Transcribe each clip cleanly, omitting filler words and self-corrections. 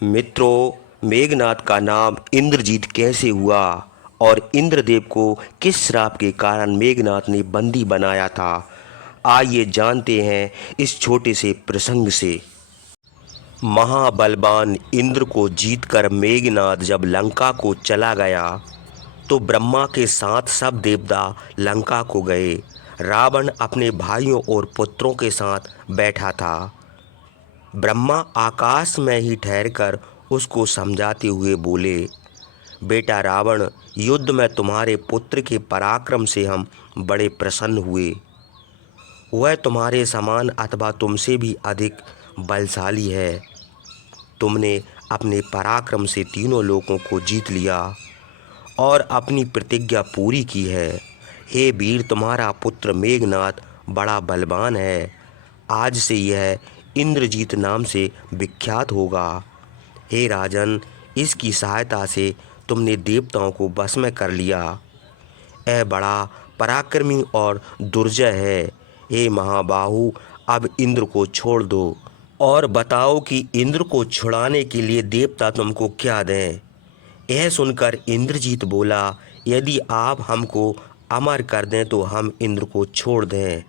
मित्रों, मेघनाद का नाम इंद्रजीत कैसे हुआ और इंद्रदेव को किस श्राप के कारण मेघनाद ने बंदी बनाया था, आइए जानते हैं इस छोटे से प्रसंग से। महाबलवान इंद्र को जीतकर मेघनाद जब लंका को चला गया तो ब्रह्मा के साथ सब देवता लंका को गए। रावण अपने भाइयों और पुत्रों के साथ बैठा था। ब्रह्मा आकाश में ही ठहरकर उसको समझाते हुए बोले, बेटा रावण, युद्ध में तुम्हारे पुत्र के पराक्रम से हम बड़े प्रसन्न हुए। वह तुम्हारे समान अथवा तुमसे भी अधिक बलशाली है। तुमने अपने पराक्रम से तीनों लोकों को जीत लिया और अपनी प्रतिज्ञा पूरी की है। हे वीर, तुम्हारा पुत्र मेघनाद बड़ा बलवान है। आज से यह इंद्रजीत नाम से विख्यात होगा। हे राजन, इसकी सहायता से तुमने देवताओं को वश में कर लिया। यह बड़ा पराक्रमी और दुर्जय है। हे महाबाहु, अब इंद्र को छोड़ दो और बताओ कि इंद्र को छुड़ाने के लिए देवता तुमको क्या दें। यह सुनकर इंद्रजीत बोला, यदि आप हमको अमर कर दें तो हम इंद्र को छोड़ दें।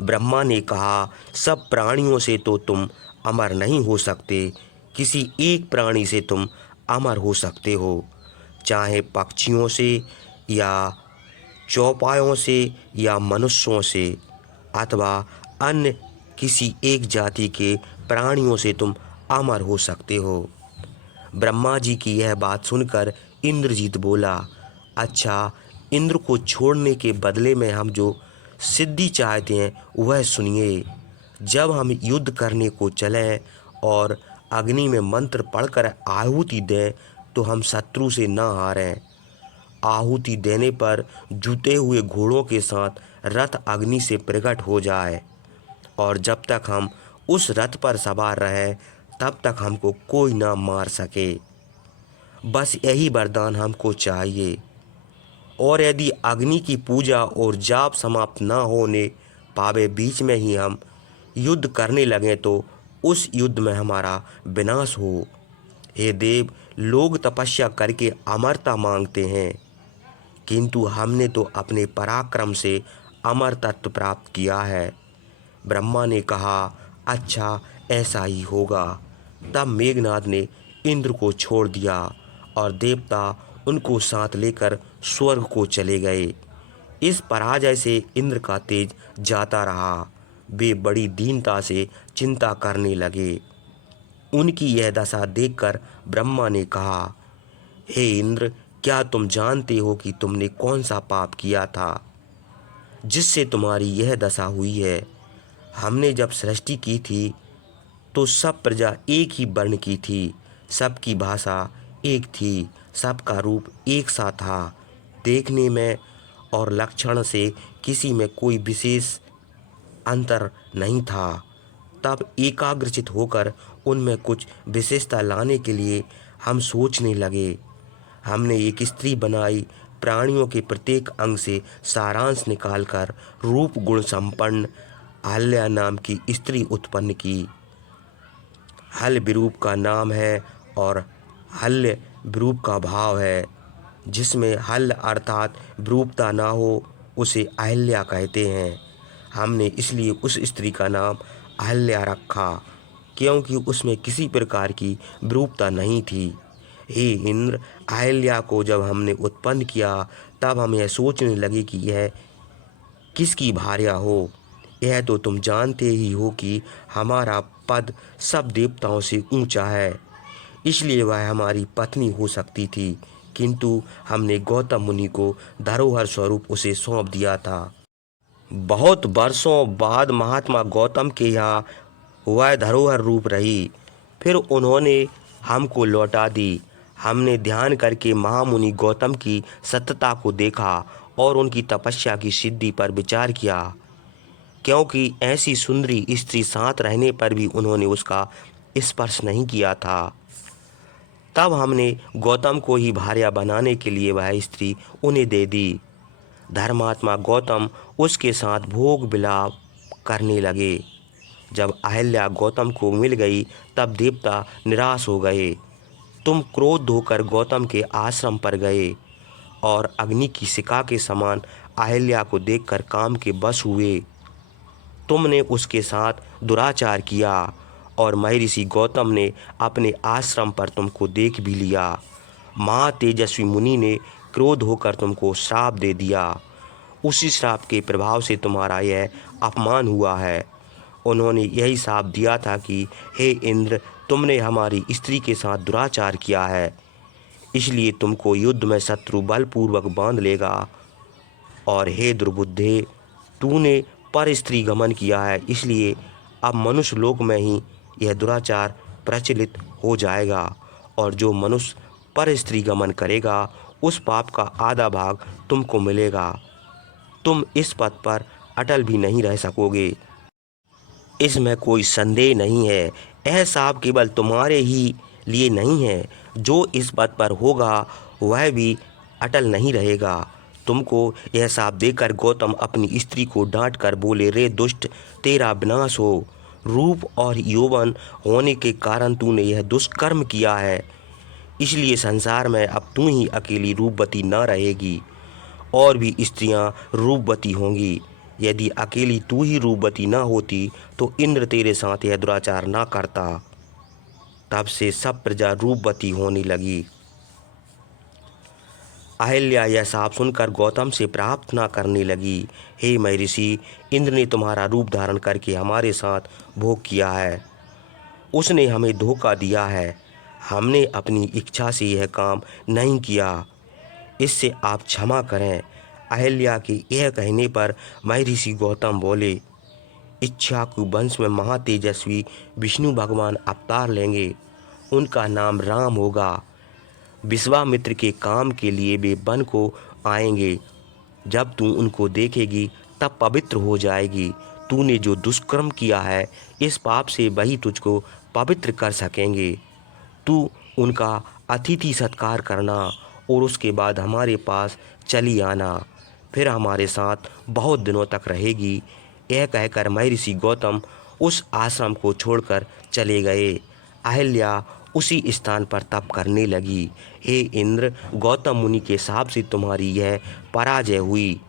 ब्रह्मा ने कहा, सब प्राणियों से तो तुम अमर नहीं हो सकते, किसी एक प्राणी से तुम अमर हो सकते हो, चाहे पक्षियों से या चौपायों से या मनुष्यों से अथवा अन्य किसी एक जाति के प्राणियों से तुम अमर हो सकते हो। ब्रह्मा जी की यह बात सुनकर इंद्रजीत बोला, अच्छा, इंद्र को छोड़ने के बदले में हम जो सिद्धि चाहते हैं वह सुनिए। जब हम युद्ध करने को चलें और अग्नि में मंत्र पढ़कर आहुति दें तो हम शत्रु से न हारें। आहुति देने पर जुटे हुए घोड़ों के साथ रथ अग्नि से प्रकट हो जाए और जब तक हम उस रथ पर सवार रहें तब तक हमको कोई ना मार सके। बस यही वरदान हमको चाहिए। और यदि अग्नि की पूजा और जाप समाप्त न होने पावे, बीच में ही हम युद्ध करने लगें तो उस युद्ध में हमारा विनाश हो। हे देव, लोग तपस्या करके अमरता मांगते हैं, किंतु हमने तो अपने पराक्रम से अमर तत्व प्राप्त किया है। ब्रह्मा ने कहा, अच्छा, ऐसा ही होगा। तब मेघनाद ने इंद्र को छोड़ दिया और देवता उनको साथ लेकर स्वर्ग को चले गए। इस पराजय से इंद्र का तेज जाता रहा। वे बड़ी दीनता से चिंता करने लगे। उनकी यह दशा देखकर ब्रह्मा ने कहा, हे इंद्र, क्या तुम जानते हो कि तुमने कौन सा पाप किया था जिससे तुम्हारी यह दशा हुई है? हमने जब सृष्टि की थी तो सब प्रजा एक ही वर्ण की थी, सबकी भाषा एक थी, सबका रूप एक सा था। देखने में और लक्षण से किसी में कोई विशेष अंतर नहीं था। तब एकाग्रचित होकर उनमें कुछ विशेषता लाने के लिए हम सोचने लगे। हमने एक स्त्री बनाई, प्राणियों के प्रत्येक अंग से सारांश निकालकर रूप गुण संपन्न अहल्या नाम की स्त्री उत्पन्न की। हल विरूप का नाम है और हल्य विरूप का भाव है। जिसमें हल अर्थात विरूपता ना हो उसे अहल्या कहते हैं। हमने इसलिए उस स्त्री का नाम अहल्या रखा, क्योंकि उसमें किसी प्रकार की विरूपता नहीं थी। हे इंद्र, अहल्या को जब हमने उत्पन्न किया तब हम यह सोचने लगे कि यह किसकी भार्या हो। यह तो तुम जानते ही हो कि हमारा पद सब देवताओं से ऊंचा है, इसलिए वह हमारी पत्नी हो सकती थी, किंतु हमने गौतम मुनि को धरोहर स्वरूप उसे सौंप दिया था। बहुत वर्षों बाद महात्मा गौतम के यहाँ वह धरोहर रूप रही, फिर उन्होंने हमको लौटा दी। हमने ध्यान करके महामुनि गौतम की सत्यता को देखा और उनकी तपस्या की सिद्धि पर विचार किया, क्योंकि ऐसी सुंदरी स्त्री साथ रहने पर भी उन्होंने उसका स्पर्श नहीं किया था। तब हमने गौतम को ही भार्या बनाने के लिए वह स्त्री उन्हें दे दी। धर्मात्मा गौतम उसके साथ भोग विलाप करने लगे। जब अहल्या गौतम को मिल गई तब देवता निराश हो गए। तुम क्रोध होकर गौतम के आश्रम पर गए और अग्नि की शिखा के समान अहल्या को देखकर काम के बश हुए। तुमने उसके साथ दुराचार किया और महर्षि गौतम ने अपने आश्रम पर तुमको देख भी लिया। महातेजस्वी मुनि ने क्रोध होकर तुमको श्राप दे दिया। उसी श्राप के प्रभाव से तुम्हारा यह अपमान हुआ है। उन्होंने यही श्राप दिया था कि हे इंद्र, तुमने हमारी स्त्री के साथ दुराचार किया है, इसलिए तुमको युद्ध में शत्रु बलपूर्वक बांध लेगा। और हे दुर्बुद्धे, तूने पर स्त्री गमन किया है, इसलिए अब मनुष्य लोक में ही यह दुराचार प्रचलित हो जाएगा और जो मनुष्य पर स्त्री गमन करेगा उस पाप का आधा भाग तुमको मिलेगा। तुम इस पद पर अटल भी नहीं रह सकोगे, इसमें कोई संदेह नहीं है। यह शाप केवल तुम्हारे ही लिए नहीं है, जो इस पद पर होगा वह भी अटल नहीं रहेगा। तुमको यह शाप देकर गौतम अपनी स्त्री को डांट कर बोले, रे दुष्ट, तेरा विनाश हो। रूप और यौवन होने के कारण तूने यह दुष्कर्म किया है, इसलिए संसार में अब तू ही अकेली रूपवती न रहेगी, और भी स्त्रियां रूपवती होंगी। यदि अकेली तू ही रूपवती न होती तो इंद्र तेरे साथ यह दुराचार न करता। तब से सब प्रजा रूपवती होने लगी। अहल्या यह शाप सुनकर गौतम से प्राप्त न करने लगी। हे महर्षि, इंद्र ने तुम्हारा रूप धारण करके हमारे साथ भोग किया है। उसने हमें धोखा दिया है। हमने अपनी इच्छा से यह काम नहीं किया, इससे आप क्षमा करें। अहल्या के यह कहने पर महर्षि गौतम बोले, इक्ष्वाकु वंश में महातेजस्वी विष्णु भगवान अवतार लेंगे। उनका नाम राम होगा। विश्वामित्र के काम के लिए वे वन को आएंगे। जब तू उनको देखेगी तब पवित्र हो जाएगी। तूने जो दुष्कर्म किया है, इस पाप से वही तुझको पवित्र कर सकेंगे। तू उनका अतिथि सत्कार करना और उसके बाद हमारे पास चली आना, फिर हमारे साथ बहुत दिनों तक रहेगी। यह कहकर महर्षि गौतम उस आश्रम को छोड़कर चले गए। अहल्या उसी स्थान पर तप करने लगी। हे इंद्र, गौतम मुनि के शाप से तुम्हारी यह पराजय हुई।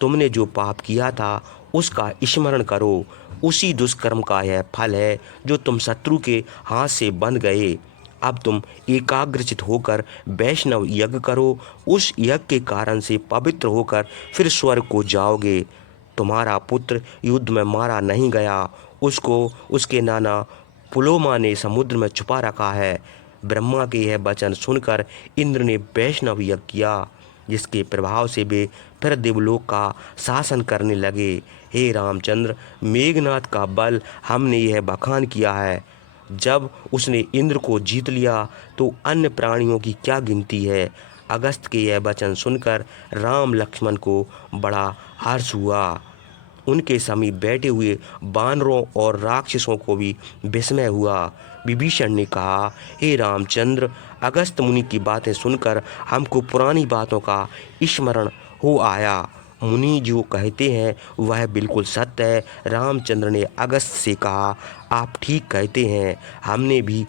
तुमने जो पाप किया था उसका स्मरण करो। उसी दुष्कर्म का यह फल है जो तुम शत्रु के हाथ से बंध गए। अब तुम एकाग्रचित होकर वैष्णव यज्ञ करो। उस यज्ञ के कारण से पवित्र होकर फिर स्वर्ग को जाओगे। तुम्हारा पुत्र युद्ध में मारा नहीं गया, उसको उसके नाना पुलोमा ने समुद्र में छुपा रखा है। ब्रह्मा के यह वचन सुनकर इंद्र ने वैष्णव यज्ञ किया, जिसके प्रभाव से वे फिर देवलोक का शासन करने लगे। हे रामचंद्र, मेघनाथ का बल हमने यह बखान किया है। जब उसने इंद्र को जीत लिया तो अन्य प्राणियों की क्या गिनती है। अगस्त के यह वचन सुनकर राम लक्ष्मण को बड़ा हर्ष हुआ। उनके समीप बैठे हुए बानरों और राक्षसों को भी विस्मय हुआ। विभीषण ने कहा, हे रामचंद्र, अगस्त मुनि की बातें सुनकर हमको पुरानी बातों का स्मरण हो आया। मुनि जो कहते हैं वह बिल्कुल सत्य है। रामचंद्र ने अगस्त से कहा, आप ठीक कहते हैं, हमने भी